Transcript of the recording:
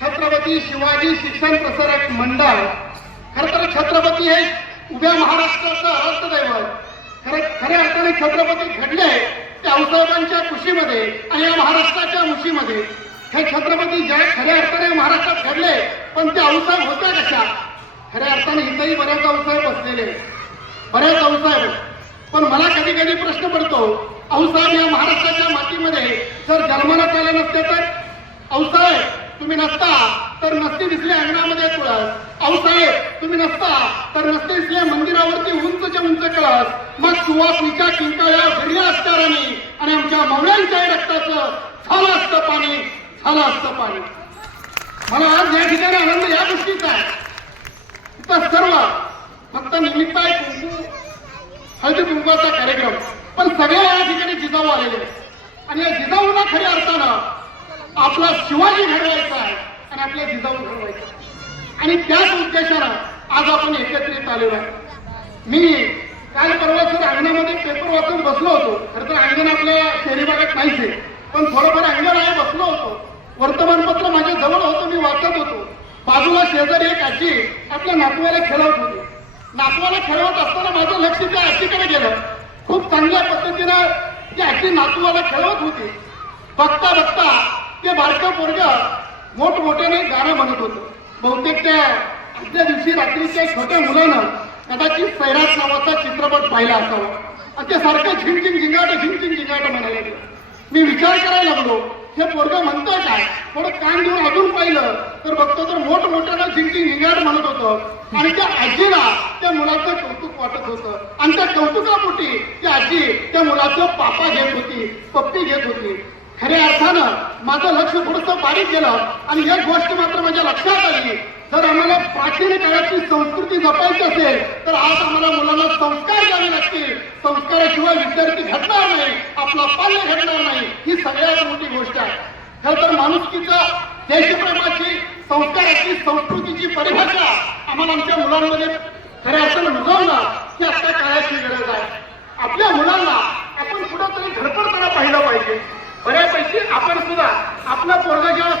छत्रपती शिवाजी शिक्षण प्रसारक मंडळ खरं तर छत्रपती हे उभ्या महाराष्ट्राचं अर्थदैवत खऱ्या अर्थाने छत्रपती घडले ते आऊसाहेबांच्या कुशीमध्ये आणि या महाराष्ट्राच्या मुशीमध्ये. हे छत्रपती ज्या खऱ्या अर्थाने महाराष्ट्रात घडले पण ते आऊसाहेब होत्या कशा? खऱ्या अर्थाने इथंही बऱ्याच आऊसाहेब बसलेले, बऱ्याच आऊसाहेब. पण मला कधी कधी प्रश्न पडतो, आऊसाहेब या महाराष्ट्राच्या मातीमध्ये जर जन्माला आले नसते तर? आऊसाहेब तुम्ही नसता तर नसती दिसले अंगणामध्ये तुळस. आऊसाहेब तुम्ही नसता तर नसते दिसले मंदिरावरती उंचच्या उंच कळस. मग सुवासनीच्या किंकाळ्या फिरल्या असतारांनी आणि आमच्या मौल्यांच्या रक्ताचं झालं असतं पाणी, झालं असतं पाणी. मला आज या ठिकाणी आनंद या गोष्टीचा आहे. इथं सर्व फक्त निमित्त आहे कुंकू हळदी कुंकवाचा कार्यक्रम, पण सगळे या ठिकाणी जिजाऊ आलेले आणि या जिजाऊला खऱ्या अर्थानं आपला शिवाजी घडवायचा आहे आणि आपल्या जिजाऊ घडवायचा आणि त्याच उद्देशानं आज आपण एकत्रित आलेलो आहे. मी काल परवाच्या अंगणामध्ये पेपर वाचून बसलो होतो. खरं तर अंगण आपल्या शहरी भागात नाहीच आहे, पण थोडंफार अंगण आहे. बसलो होतो, वर्तमानपत्र माझ्या जवळ होतं, मी वाचत होतो. बाजूला शेजारी एक आजी आपल्या नातवाला खेळवत होती. नातवाला खेळवत असताना माझं लक्ष त्या आजीकडे गेलं. खूप चांगल्या पद्धतीनं ती आजी नातवाला खेळवत होती. बघता बघता ते बारकं पोरगं मोठमोठ्याने गाणं म्हणत होतं. बहुतेक त्या आजच्या दिवशी रात्रीच्या छोट्या मुलानं कदाचित सैराट नावाचा चित्रपट पाहिला असावा आणि ते सारखं झिंगझिंग झिंगाट झिंगझिंग झिंगाट म्हणायला लागलं. मी विचार करायला लागलो, हे पोरगं म्हणतं काय? थोडं कान देऊन अजून पाहिलं तर बघतो तर मोठमोठ्यानं झिंगझिंग झिंगाट म्हणत होतं आणि त्या आजीला त्या मुलाचं कौतुक वाटत होतं आणि त्या कौतुकापोटी ती आजी त्या मुलाचं पापा घेत होती, पप्पी घेत होती. खऱ्या अर्थानं माझं लक्ष थोडंसं बारीक गेलं आणि एक गोष्ट मात्र माझ्या लक्षात आली, जर आम्हाला प्राचीन काळाची संस्कृती जपायची असेल तर आज आम्हाला मुलांना संस्कार द्यावे लागतील. संस्काराशिवाय विद्यार्थी घडणार नाही, आपला पाल्य घडणार नाही. ही सगळ्यात मोठी गोष्ट आहे. खरं तर माणुसकीचं, देशप्रेमाची, संस्काराची, संस्कृतीची परिभाषा आम्हाला आमच्या मुलांमध्ये खऱ्या अर्थानं रुजवणं ही आता काळाची गरज आहे. आपल्या मुलांना आपण कुठंतरी धडपडताना पाहिलं पाहिजे. बऱ्यापैकी आपण सुद्धा आपला पोरगा जेव्हा